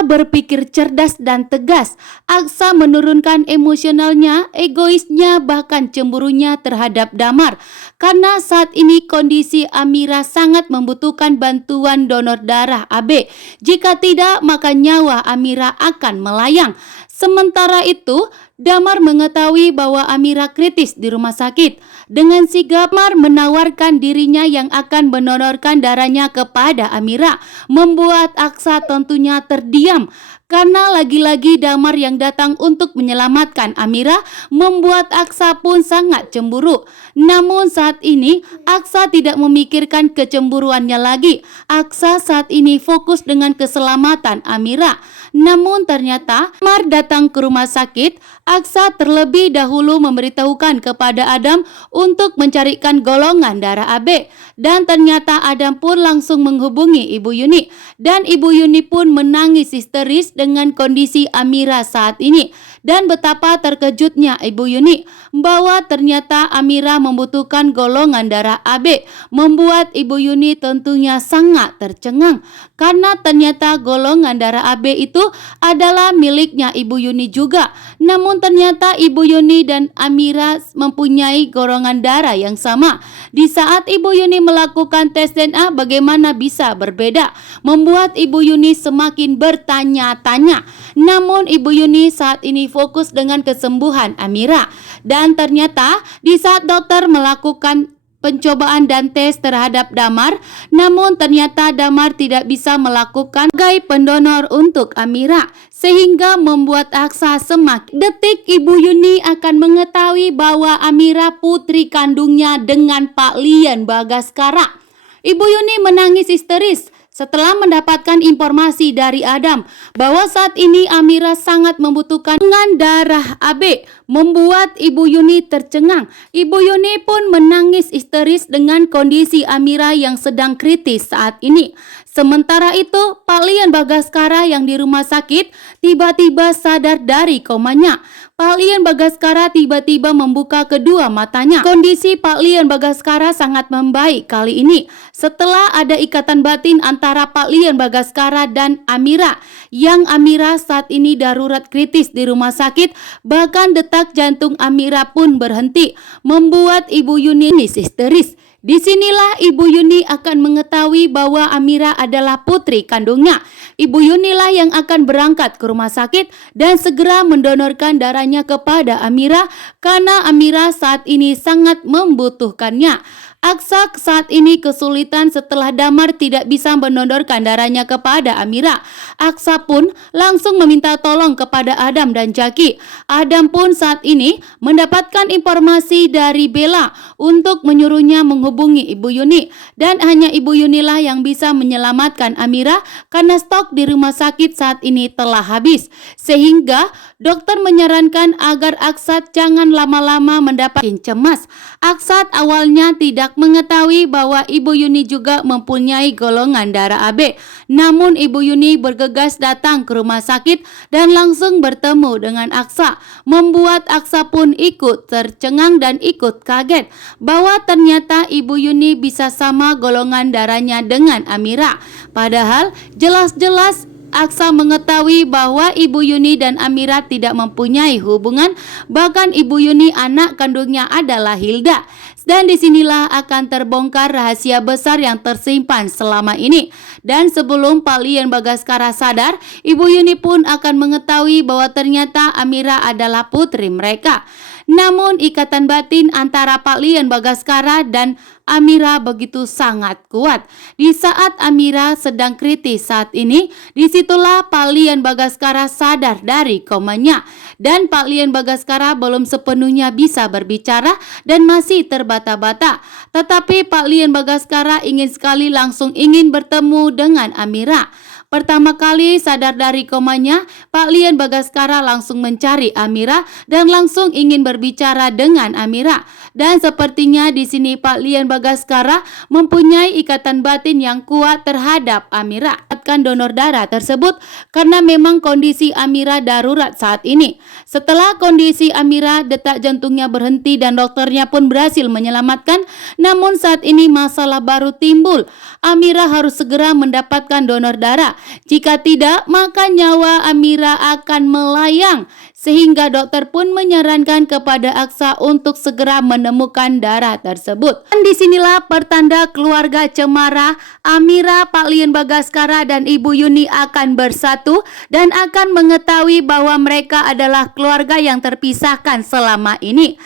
Aksa berpikir cerdas dan tegas. Aksa menurunkan emosionalnya, egoisnya, bahkan cemburunya terhadap Damar. Karena saat ini kondisi Amira sangat membutuhkan bantuan donor darah AB. Jika tidak, maka nyawa Amira akan melayang. Sementara itu, Damar mengetahui bahwa Amira kritis di rumah sakit. Dengan sigap, Damar menawarkan dirinya yang akan mendonorkan darahnya kepada Amira, membuat Aksa tentunya terdiam. Karena lagi-lagi Damar yang datang untuk menyelamatkan Amira membuat Aksa pun sangat cemburu. Namun saat ini Aksa tidak memikirkan kecemburuannya lagi. Aksa saat ini fokus dengan keselamatan Amira. Namun ternyata Damar datang ke rumah sakit. Aksa terlebih dahulu memberitahukan kepada Adam untuk mencarikan golongan darah AB. Dan ternyata Adam pun langsung menghubungi Ibu Yuni. Dan Ibu Yuni pun menangis histeris dengan kondisi Amira saat ini. Dan betapa terkejutnya Ibu Yuni bahwa ternyata Amira membutuhkan golongan darah AB, membuat Ibu Yuni tentunya sangat tercengang karena ternyata golongan darah AB itu adalah miliknya Ibu Yuni juga. Namun ternyata Ibu Yuni dan Amira mempunyai golongan darah yang sama. Di saat Ibu Yuni melakukan tes DNA, bagaimana bisa berbeda, membuat Ibu Yuni semakin bertanya-tanya. Namun Ibu Yuni saat ini fokus dengan kesembuhan Amira. Dan ternyata di saat dokter melakukan pencobaan dan tes terhadap Damar, namun ternyata Damar tidak bisa melakukan sebagai pendonor untuk Amira, sehingga membuat Aksa semakin detik Ibu Yuni akan mengetahui bahwa Amira putri kandungnya dengan Pak Lian Bagaskara. Ibu Yuni menangis histeris setelah mendapatkan informasi dari Adam bahwa saat ini Amira sangat membutuhkan darah AB, membuat Ibu Yuni tercengang. Ibu Yuni pun menangis histeris dengan kondisi Amira yang sedang kritis saat ini. Sementara itu, Pak Lian Bagaskara yang di rumah sakit tiba-tiba sadar dari komanya. Pak Lian Bagaskara tiba-tiba membuka kedua matanya. Kondisi Pak Lian Bagaskara sangat membaik kali ini setelah ada ikatan batin antara Pak Lian Bagaskara dan Amira. Yang Amira saat ini darurat kritis di rumah sakit, bahkan detak jantung Amira pun berhenti, membuat Ibu Yuni histeris. Disinilah Ibu Yuni akan mengetahui bahwa Amira adalah putri kandungnya. Ibu Yunilah yang akan berangkat ke rumah sakit dan segera mendonorkan darahnya kepada Amira karena Amira saat ini sangat membutuhkannya. Aksa saat ini kesulitan setelah Damar tidak bisa mendonorkan darahnya kepada Amira. Aksa pun langsung meminta tolong kepada Adam dan Jaki. Adam pun saat ini mendapatkan informasi dari Bella untuk menyuruhnya menghubungi Ibu Yuni. Dan hanya Ibu Yunilah yang bisa menyelamatkan Amira karena stok di rumah sakit saat ini telah habis. Sehingga dokter menyarankan agar Aksat jangan lama-lama mendapat cemas. Aksat awalnya tidak mengetahui bahwa Ibu Yuni juga mempunyai golongan darah AB. Namun Ibu Yuni bergegas datang ke rumah sakit dan langsung bertemu dengan Aksa, membuat Aksa pun ikut tercengang dan ikut kaget bahwa ternyata Ibu Yuni bisa sama golongan darahnya dengan Amira. Padahal jelas-jelas Aksa mengetahui bahwa Ibu Yuni dan Amira tidak mempunyai hubungan, bahkan Ibu Yuni anak kandungnya adalah Hilda. Dan disinilah akan terbongkar rahasia besar yang tersimpan selama ini. Dan sebelum Pak Lian Bagaskara sadar, Ibu Yuni pun akan mengetahui bahwa ternyata Amira adalah putri mereka. Namun ikatan batin antara Pak Lian Bagaskara dan Amira begitu sangat kuat. Di saat Amira sedang kritis saat ini, disitulah Pak Lian Bagaskara sadar dari komanya. Dan Pak Lian Bagaskara belum sepenuhnya bisa berbicara dan masih terbata-bata. Tetapi Pak Lian Bagaskara ingin sekali langsung ingin bertemu dengan Amira. Pertama kali sadar dari komanya, Pak Lian Bagaskara langsung mencari Amira dan langsung ingin berbicara dengan Amira. Dan sepertinya di sini Pak Lian Bagaskara mempunyai ikatan batin yang kuat terhadap Amira. Donor darah tersebut karena memang kondisi Amira darurat saat ini. Setelah kondisi Amira detak jantungnya berhenti dan dokternya pun berhasil menyelamatkan, namun saat ini masalah baru timbul. Amira harus segera mendapatkan donor darah Jika tidak, maka nyawa Amira akan melayang. Sehingga dokter pun menyarankan kepada Aksa untuk segera menemukan darah tersebut. Dan disinilah pertanda keluarga cemara. Amira, Pak Lian Bagaskara dan Ibu Yuni akan bersatu dan akan mengetahui bahwa mereka adalah keluarga yang terpisahkan selama ini.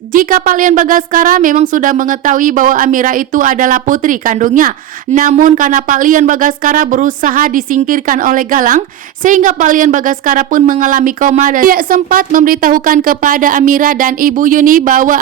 Jika Pak Lian Bagaskara memang sudah mengetahui bahwa Amira itu adalah putri kandungnya. Namun karena Pak Lian Bagaskara berusaha disingkirkan oleh Galang, sehingga Pak Lian Bagaskara pun mengalami koma dan tidak sempat memberitahukan kepada Amira dan Ibu Yuni bahwa